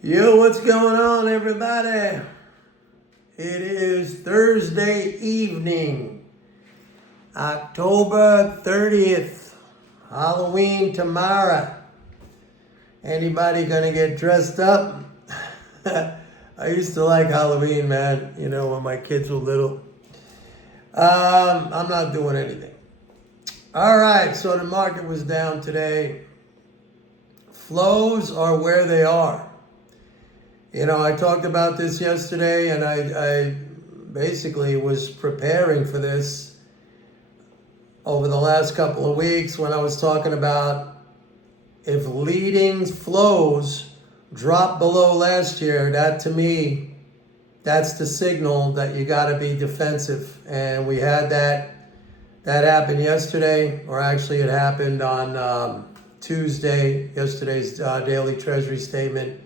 Yo, what's going on, everybody? It is Thursday evening, October 30th, Halloween tomorrow. Anybody gonna get dressed up? I used to like Halloween, man, when my kids were little. I'm not doing anything. All right, so the market was down today. Flows are where they are. I talked about this yesterday, and I basically was preparing for this over the last couple of weeks when I was talking about if leading flows drop below last year, that to me, that's the signal that you got to be defensive. And we had that happened yesterday, or actually it happened on Tuesday, yesterday's daily treasury statement.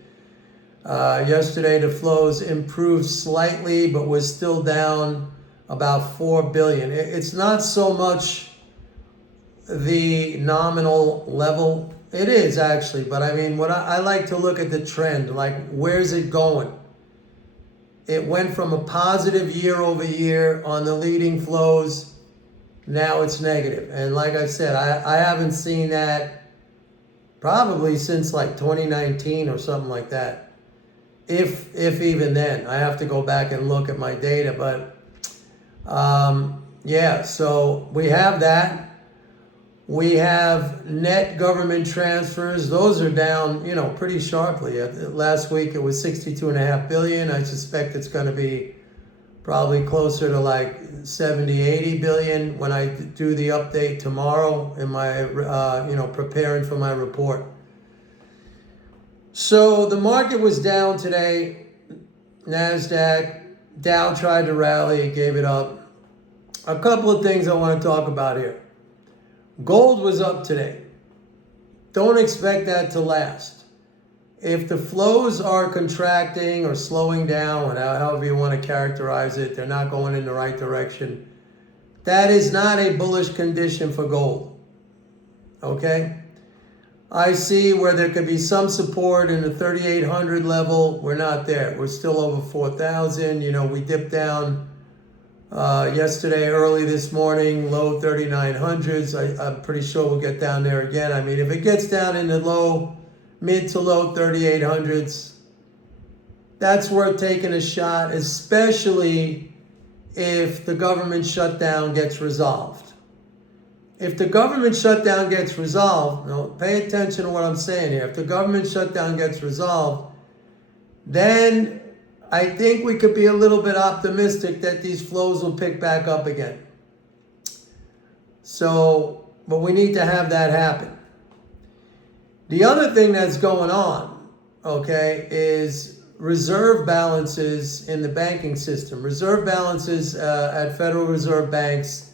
Yesterday, the flows improved slightly, but was still down about $4 billion. It's not so much the nominal level. It is actually, but I mean, what I like to look at the trend, like where's it going? It went from a positive year over year on the leading flows. Now it's negative. And like I said, I haven't seen that probably since like 2019 or something like that. If even then. I have to go back and look at my data, but so we have that. We have net government transfers. Those are down, pretty sharply. Last week it was $62.5 billion. I suspect it's going to be probably closer to like 70, 80 billion when I do the update tomorrow in my, preparing for my report. So the market was down today. NASDAQ, Dow tried to rally, it gave it up. A couple of things I want to talk about here. Gold was up today. Don't expect that to last. If the flows are contracting or slowing down, however you want to characterize it, they're not going in the right direction. That is not a bullish condition for gold. Okay? I see where there could be some support in the 3,800 level. We're not there. We're still over 4,000. We dipped down yesterday, early this morning, low 3,900s. I'm pretty sure we'll get down there again. I mean, if it gets down in the mid to low 3,800s, that's worth taking a shot, especially if the government shutdown gets resolved. If the government shutdown gets resolved, pay attention to what I'm saying here. If the government shutdown gets resolved, then I think we could be a little bit optimistic that these flows will pick back up again. So, but we need to have that happen. The other thing that's going on, is reserve balances in the banking system. Reserve balances at Federal Reserve banks,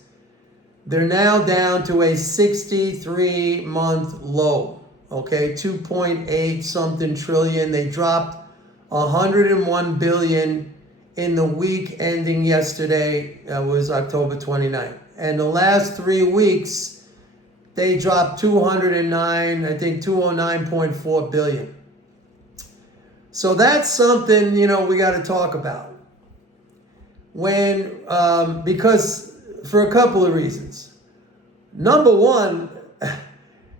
they're now down to a 63-month low, 2.8 something trillion. They dropped 101 billion in the week ending yesterday. That was October 29th. And the last 3 weeks, they dropped 209.4 billion. So that's something, we got to talk about. Because for a couple of reasons. Number one,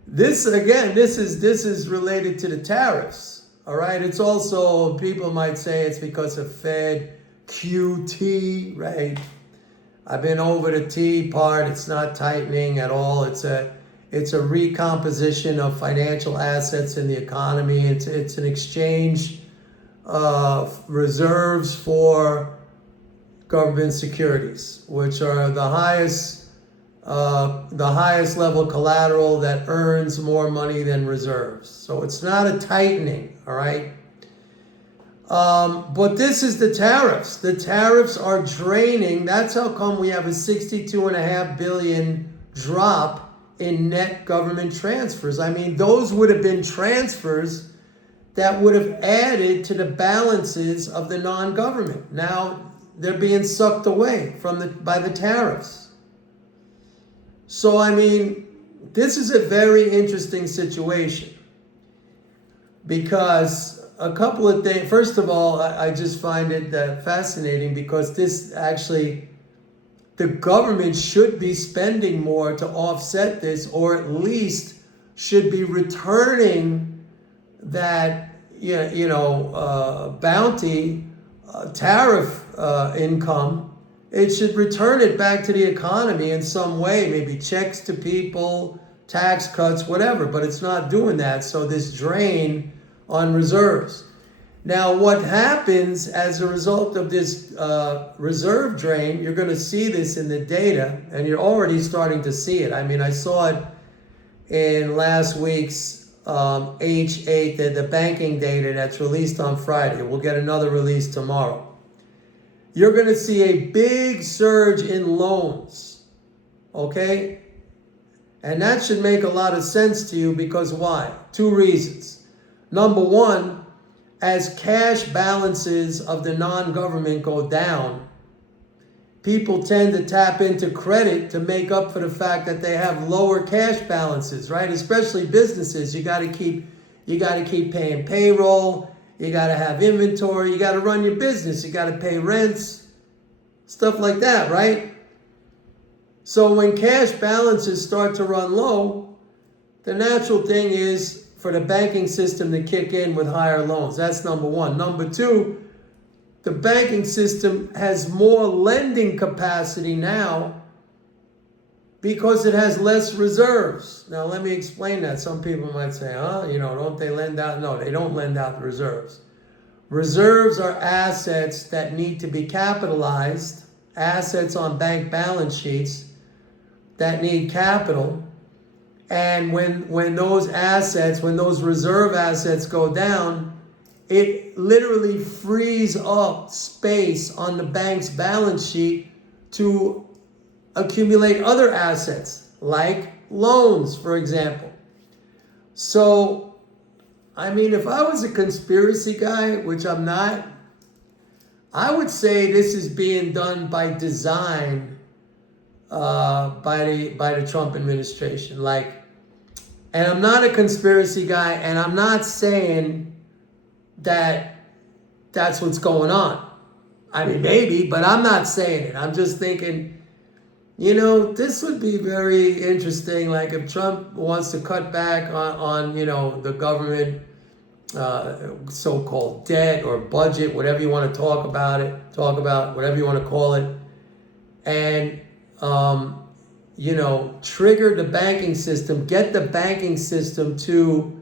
this is related to the tariffs. All right. It's also, people might say it's because of Fed QT, right? I've been over the T part. It's not tightening at all. It's a recomposition of financial assets in the economy. It's an exchange of reserves for government securities, which are the highest level collateral that earns more money than reserves. So it's not a tightening, all right? But this is the tariffs. The tariffs are draining. That's how come we have a $62.5 billion drop in net government transfers. I mean, those would have been transfers that would have added to the balances of the non-government. Now, they're being sucked away by the tariffs. So, I mean, this is a very interesting situation because a couple of things. First of all, I just find it fascinating because this actually, the government should be spending more to offset this, or at least should be returning that bounty tariff income. It should return it back to the economy in some way, maybe checks to people, tax cuts, whatever, but it's not doing that. So this drain on reserves. Now, what happens as a result of this reserve drain, you're going to see this in the data, and you're already starting to see it. I mean, I saw it in last week's H8, the banking data that's released on Friday. We'll get another release tomorrow. You're going to see a big surge in loans, okay? And that should make a lot of sense to you because why? Two reasons. Number one, as cash balances of the non-government go down, people tend to tap into credit to make up for the fact that they have lower cash balances, right? Especially businesses. You got to keep paying payroll. You got to have inventory. You got to run your business. You got to pay rents, stuff like that, right? So when cash balances start to run low, the natural thing is for the banking system to kick in with higher loans. That's number one. Number two, the banking system has more lending capacity now because it has less reserves. Now, let me explain that. Some people might say, don't they lend out? No, they don't lend out the reserves. Reserves are assets that need to be capitalized, assets on bank balance sheets that need capital. And when those reserve assets go down, it literally frees up space on the bank's balance sheet to accumulate other assets, like loans, for example. So, I mean, if I was a conspiracy guy, which I'm not, I would say this is being done by design by the Trump administration. And I'm not a conspiracy guy, and I'm not saying that that's what's going on. I mean, maybe, but I'm not saying it. I'm just thinking, this would be very interesting. Like if Trump wants to cut back on the government so-called debt or budget, whatever you want to talk about, whatever you want to call it, and trigger the banking system, get the banking system to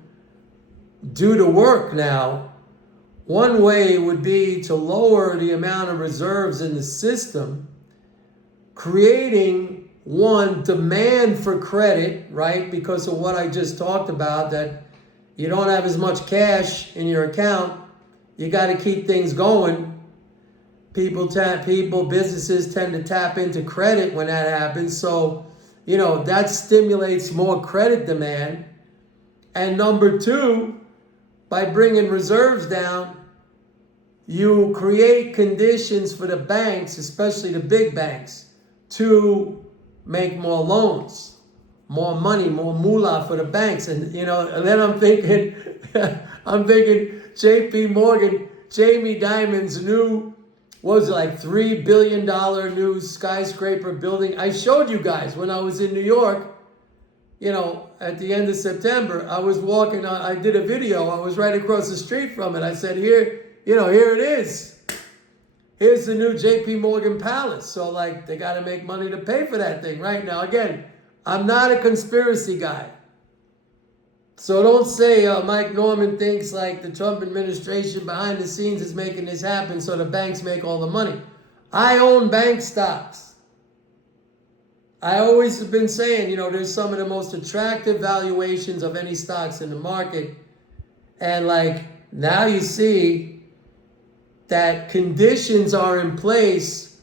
do the work now. One way would be to lower the amount of reserves in the system, creating one demand for credit, right? Because of what I just talked about, that you don't have as much cash in your account. You got to keep things going. Businesses tend to tap into credit when that happens. So, that stimulates more credit demand. And number two, by bringing reserves down, you create conditions for the banks, especially the big banks, to make more loans, more money, more moolah for the banks. And, and then I'm thinking JP Morgan, Jamie Dimon's new, $3 billion new skyscraper building. I showed you guys when I was in New York, at the end of September. I was walking, I did a video. I was right across the street from it. I said, here it is. Here's the new JP Morgan Palace. So they got to make money to pay for that thing right now. Again, I'm not a conspiracy guy. So don't say Mike Norman thinks the Trump administration behind the scenes is making this happen so the banks make all the money. I own bank stocks. I always have been saying, there's some of the most attractive valuations of any stocks in the market. And now you see that conditions are in place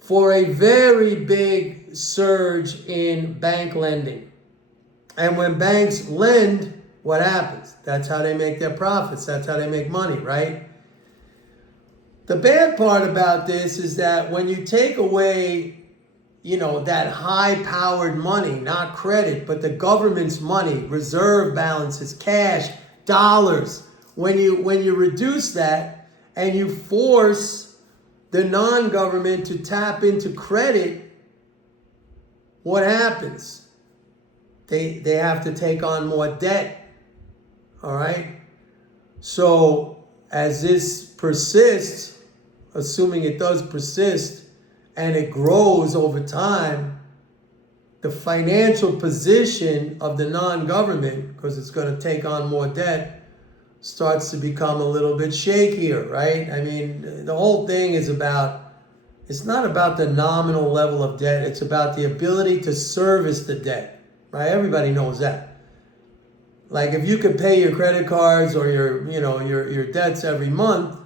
for a very big surge in bank lending. And when banks lend, what happens? That's how they make their profits. That's how they make money, right? The bad part about this is that when you take away, that high-powered money, not credit, but the government's money, reserve balances, cash, dollars, when you reduce that and you force the non-government to tap into credit, what happens? They have to take on more debt. All right? So as this persists, assuming it does persist, and it grows over time, the financial position of the non-government, because it's going to take on more debt, starts to become a little bit shakier, right? I mean, the whole thing is it's not about the nominal level of debt, it's about the ability to service the debt, right? Everybody knows that. Like if you could pay your credit cards or your debts every month,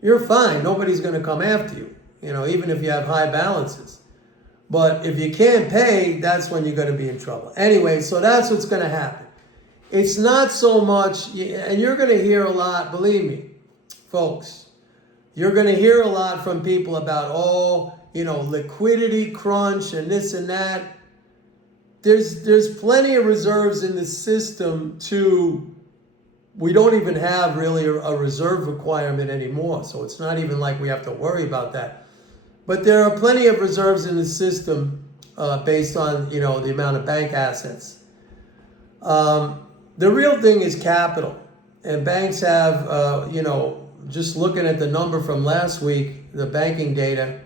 you're fine. Nobody's going to come after you, even if you have high balances. But if you can't pay, that's when you're going to be in trouble. Anyway, so that's what's going to happen. It's not so much, and you're going to hear a lot, believe me, folks, you're going to hear a lot from people about, liquidity crunch and this and that. There's plenty of reserves in the system we don't even have really a reserve requirement anymore. So it's not even like we have to worry about that. But there are plenty of reserves in the system based on, the amount of bank assets. The real thing is capital. And banks have, just looking at the number from last week, the banking data,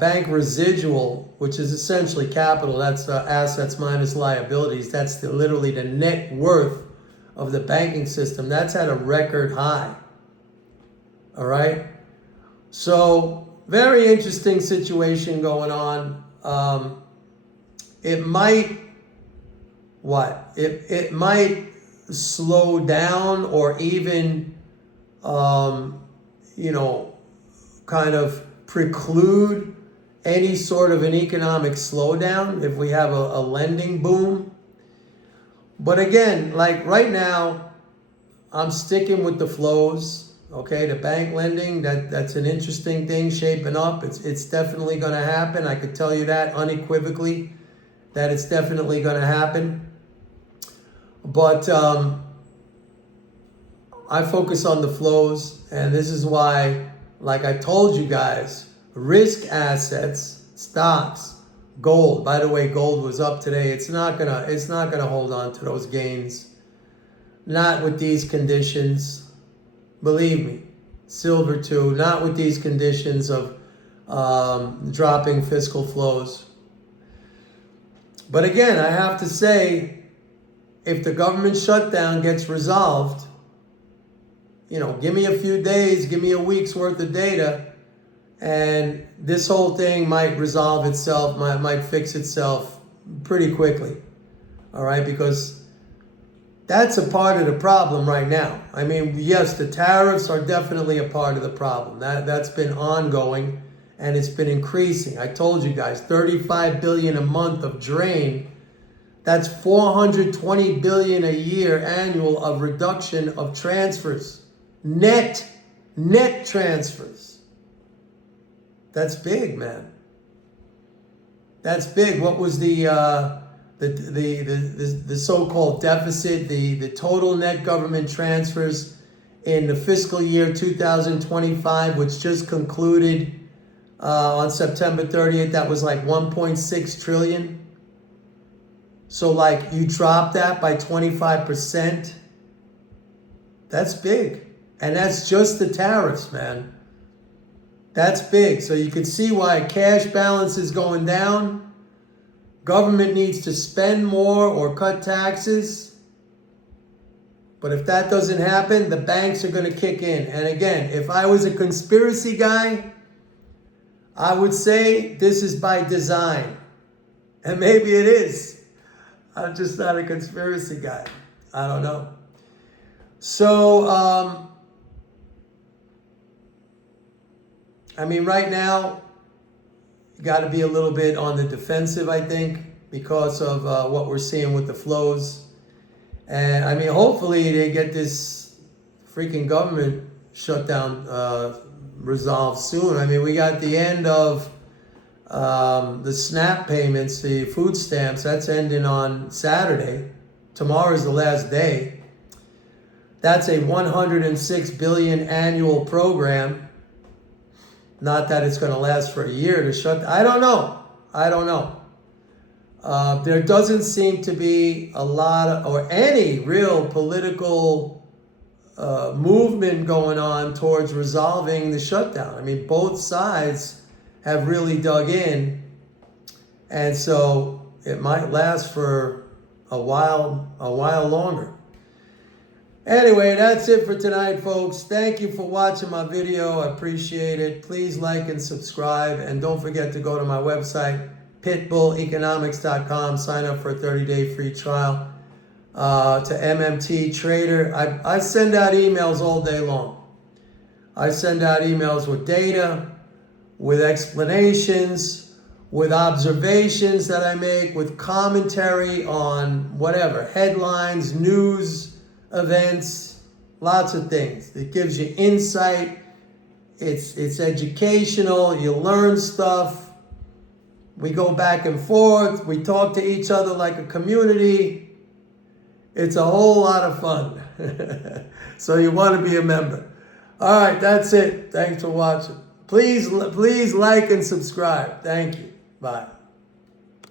bank residual, which is essentially capital, that's assets minus liabilities. That's literally the net worth of the banking system. That's at a record high. All right? So, very interesting situation going on. It might slow down or even, kind of preclude any sort of an economic slowdown if we have a lending boom. But again, like right now, I'm sticking with the flows. Okay, the bank lending, that's an interesting thing shaping up. It's definitely going to happen. I could tell you that unequivocally, that it's definitely going to happen. But I focus on the flows, and this is why, like I told you guys, risk assets, stocks, gold. By the way, gold was up today. It's not gonna hold on to those gains. Not with these conditions. Believe me. Silver too. Not with these conditions of dropping fiscal flows. But again, I have to say, if the government shutdown gets resolved, give me a few days, give me a week's worth of data, and this whole thing might resolve itself, might fix itself pretty quickly. All right, because that's a part of the problem right now. I mean, yes, the tariffs are definitely a part of the problem. That's been ongoing, and it's been increasing. I told you guys, $35 billion a month of drain. That's $420 billion a year annual of reduction of transfers. Net transfers. That's big, man. That's big. What was the so-called deficit, the total net government transfers in the fiscal year 2025, which just concluded on September 30th? That was like 1.6 trillion. So like you drop that by 25%. That's big. And that's just the tariffs, man. That's big. So you can see why cash balance is going down. Government needs to spend more or cut taxes. But if that doesn't happen, the banks are going to kick in. And again, if I was a conspiracy guy, I would say this is by design. And maybe it is. I'm just not a conspiracy guy. I don't know. So, right now, you got to be a little bit on the defensive, I think, because of what we're seeing with the flows. And hopefully they get this freaking government shutdown resolved soon. We got the end of the SNAP payments, the food stamps, that's ending on Saturday. Tomorrow is the last day. That's a 106 billion annual program. Not that it's going to last for a year to shut. I don't know. There doesn't seem to be a lot of, or any real political movement going on towards resolving the shutdown. I mean, both sides have really dug in, and so it might last for a while longer. Anyway, that's it for tonight, folks. Thank you for watching my video. I appreciate it. Please like and subscribe, and don't forget to go to my website, pitbulleconomics.com. Sign up for a 30-day free trial. To MMT Trader. I send out emails all day long. I send out emails with data, with explanations, with observations that I make, with commentary on whatever, headlines, news, events, lots of things. It gives you insight. It's educational. You learn stuff. We go back and forth. We talk to each other like a community. It's a whole lot of fun. So you want to be a member. All right, that's it. Thanks for watching. Please like and subscribe. Thank you. Bye.